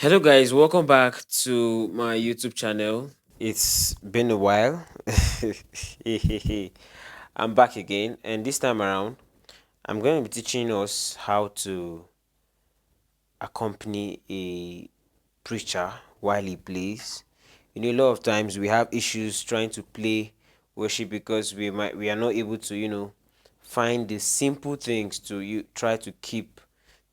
Hello, guys. Welcome back to my YouTube channel. It's been a while. I'm back again, and this time around, I'm going to be teaching us how to accompany a preacher while he plays. A lot of times we have issues trying to play worship because we are not able to find the simple things to try to keep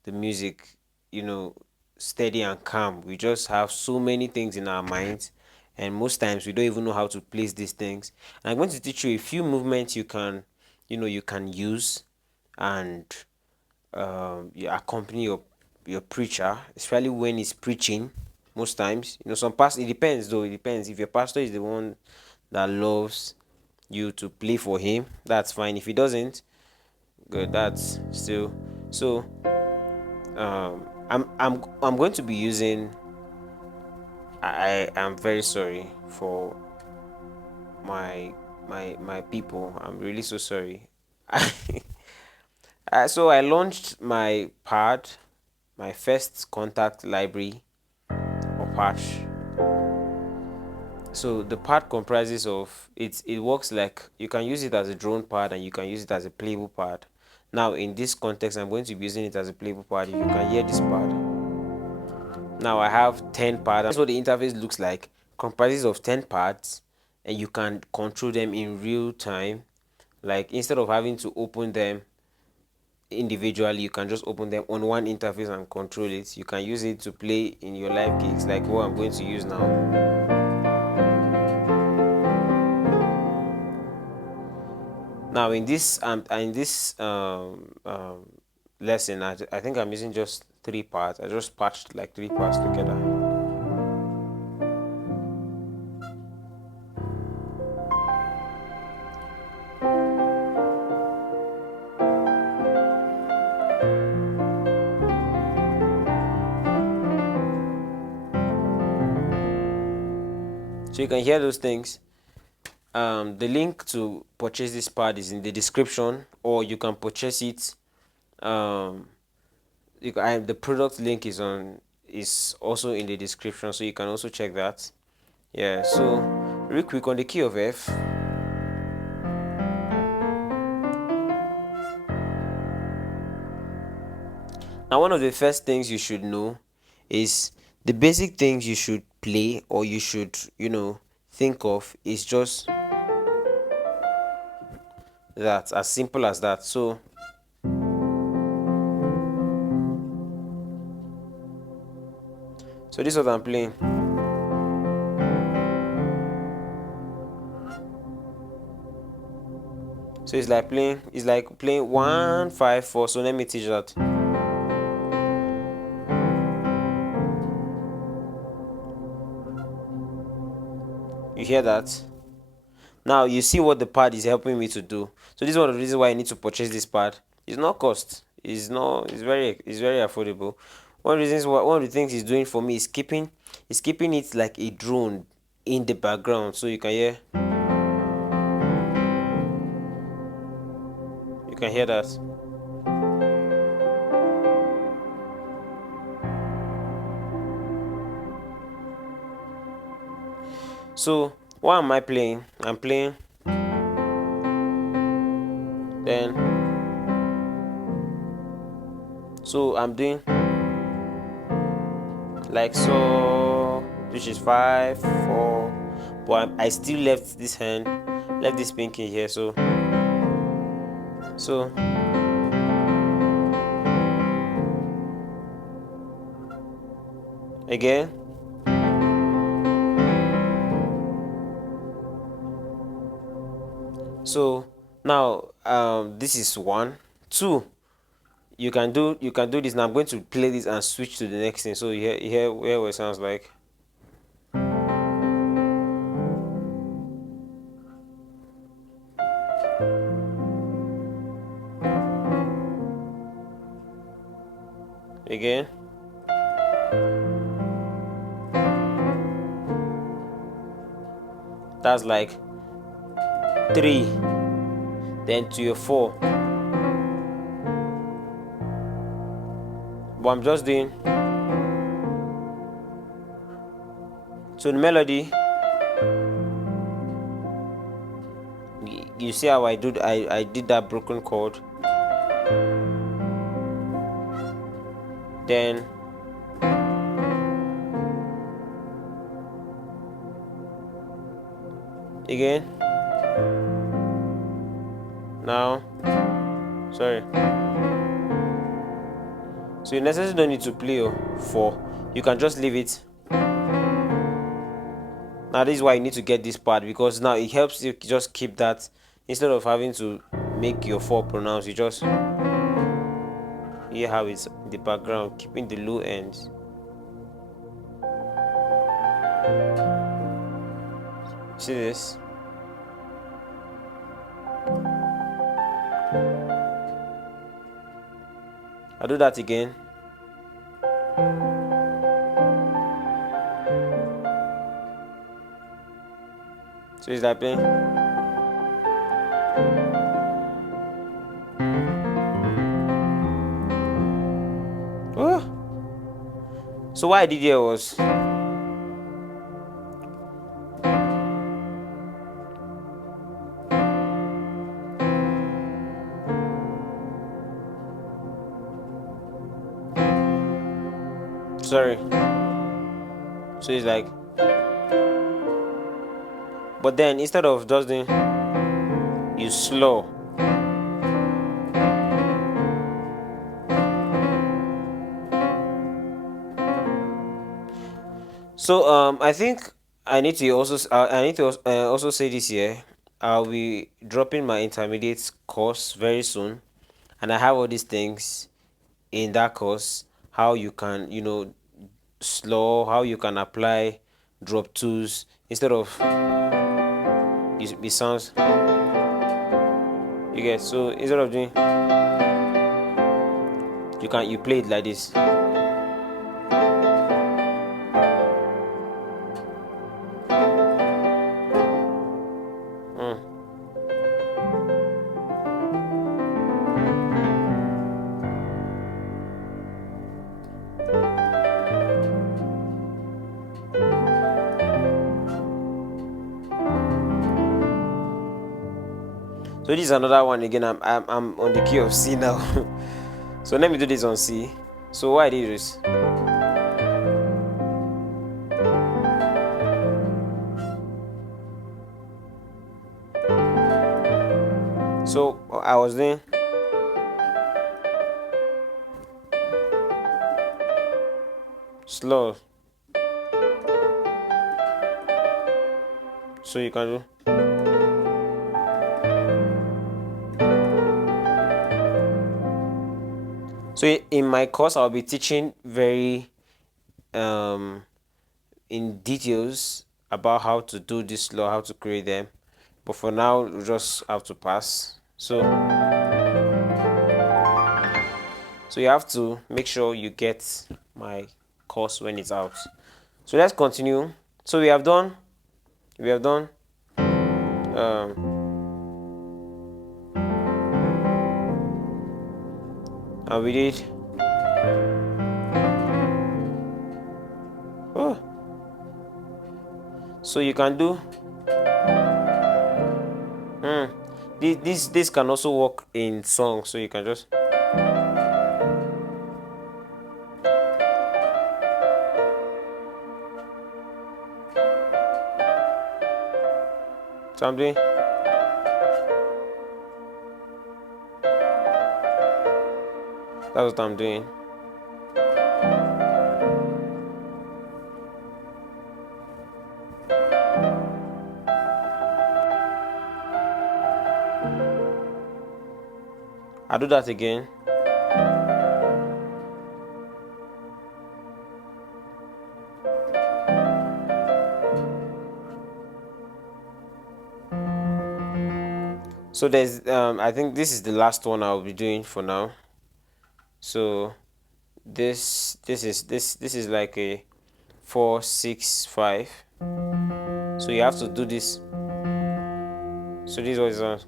the music you know steady and calm. We just have so many things in our minds, and most times we don't even know how to place these things. And I'm going to teach you a few movements you can use, and you accompany your preacher, especially when he's preaching. Most times, some past it depends though. It depends. If your pastor is the one that loves you to play for him, that's fine. If he doesn't, good. That's still so. I'm going to be using. I am very sorry for my people. I'm really so sorry. So I launched my pad, my first contact library or patch. So the pad comprises of it works like you can use it as a drone pad and you can use it as a playable pad. Now in this context, I'm going to be using it as a playable pad. You can hear this pad. Now I have 10 pads. That's what the interface looks like. Comprises of 10 pads, and you can control them in real time. Like instead of having to open them individually, you can just open them on one interface and control it. You can use it to play in your live gigs, like what I'm going to use now. Now in this lesson, I think I'm using just three parts. I just patched like three parts together. So you can hear those things. The link to purchase this pad is in the description, or you can purchase it. Um, the product link is also in the description, so you can also check that. Yeah. So real quick on the key of F. Now, one of the first things you should know is the basic things you should play, or you should think of, is just that, as simple as that. So this is what I'm playing. So it's like playing 1 5 4. So let me teach that. You hear that? Now you see what the pad is helping me to do. So this is one of the reasons why I need to purchase this pad. It's not cost. It's not. It's very affordable. One of the things it's doing for me is keeping it like a drone in the background, so you can hear that. So what am I playing? I'm playing. Then so I'm doing like so, which is 5 4, but I still left this hand, left this pinky here. So again. So now this is 1 2. You can do this. Now I'm going to play this and switch to the next thing. So you hear what it sounds like. Again. That's like 3, then to your 4. But I'm just doing. So the melody, you see how I did that broken chord, then again, now, sorry, so you necessarily don't need to play 4, you can just leave it. Now this is why you need to get this part, because now it helps you just keep that, instead of having to make your 4 pronounced, you just hear how it's in the background, keeping the low ends. See this? I'll do that again. So it's like playing. Oh. So what I did here was, sorry. So it's like, but then instead of just doing, you slow. So I think I need to also say this here. I'll be dropping my intermediate course very soon, and I have all these things in that course. How you can, slow, how you can apply drop twos instead of it sounds. You get, so instead of doing, you play it like this. So this is another one again. I'm on the key of C now. So let me do this on C. So what I did is, so I was doing slow. So you can do. So in my course, I'll be teaching very in details about how to do this slow, how to create them. But for now, we just have to pass. So you have to make sure you get my course when it's out. So let's continue. So we have done and we did. Oh. So you can do. This can also work in songs. So you can just. So I'm doing. That's what I'm doing. I'll do that again. So there's I think this is the last one I'll be doing for now. So this is like a 4 6 5. So you have to do this. So this was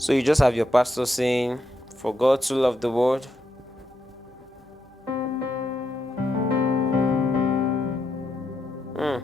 So you just have your pastor saying, "For God to love the world." Hmm.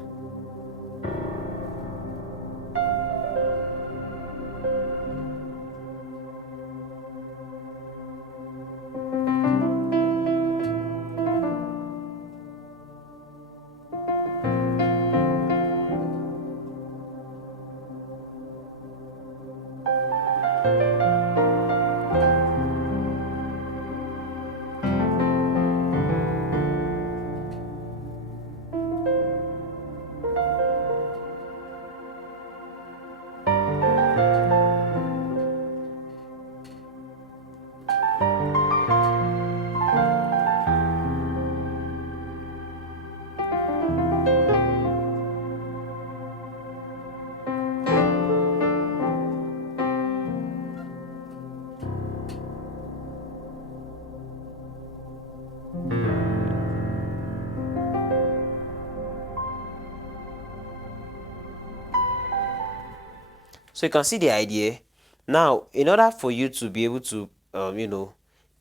So you can see the idea. Now, in order for you to be able to,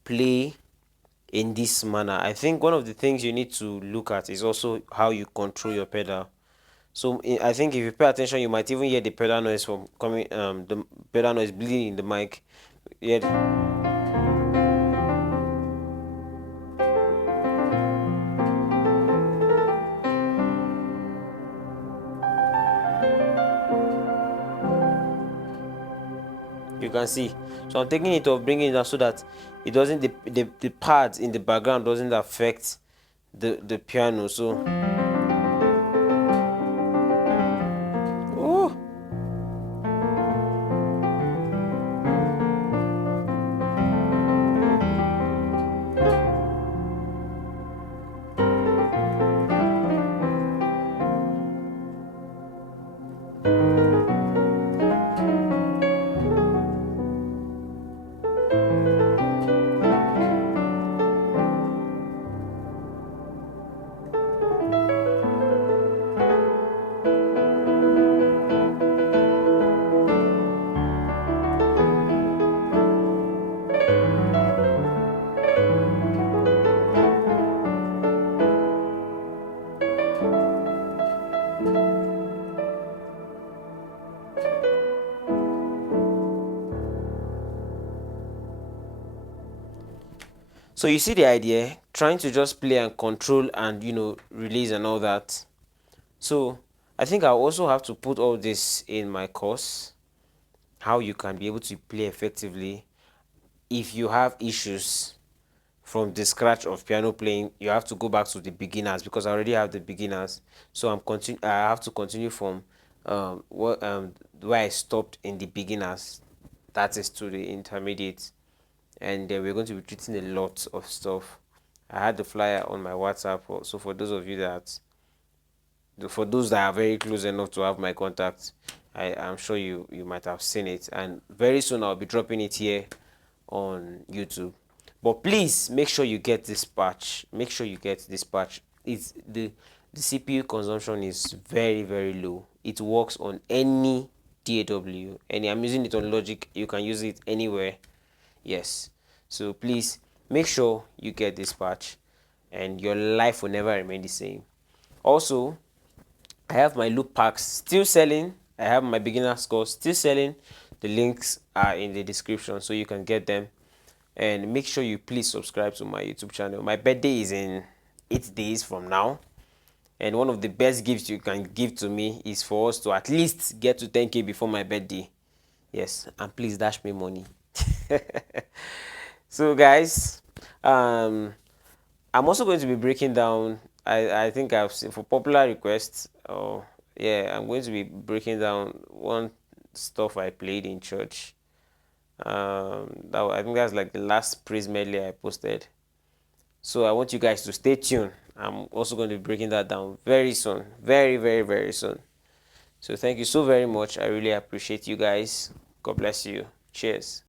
play in this manner, I think one of the things you need to look at is also how you control your pedal. So I think if you pay attention, you might even hear the pedal noise from coming, the pedal noise bleeding in the mic. Yeah, you can see. So I'm taking it off, bringing it down so that it doesn't, the pads in the background doesn't affect the piano. So, oh, so you see the idea, trying to just play and control and release and all that. So I think I also have to put all this in my course, how you can be able to play effectively. If you have issues from the scratch of piano playing, you have to go back to the beginners, because I already have the beginners. So I have to continue from where I stopped in the beginners, that is to the intermediate. And we're going to be treating a lot of stuff. I had the flyer on my WhatsApp. So for those of you that, for those that are very close enough to have my contact, I'm sure you might have seen it. And very soon I'll be dropping it here on YouTube. But please make sure you get this patch. Make sure you get this patch. It's the CPU consumption is very, very low. It works on any DAW. And I'm using it on Logic. You can use it anywhere. Yes. So please make sure you get this patch, and your life will never remain the same. Also, I have my loop packs still selling. I have my beginner course still selling. The links are in the description so you can get them. And make sure you please subscribe to my YouTube channel. My birthday is in 8 days from now. And one of the best gifts you can give to me is for us to at least get to 10K before my birthday. Yes, and please dash me money. So guys, I'm also going to be breaking down, I think I've seen for popular requests, oh yeah, I'm going to be breaking down one stuff I played in church. I think that's like the last praise medley I posted. So I want you guys to stay tuned. I'm also going to be breaking that down very soon, very, very, very soon. So thank you so very much. I really appreciate you guys. God bless you. Cheers.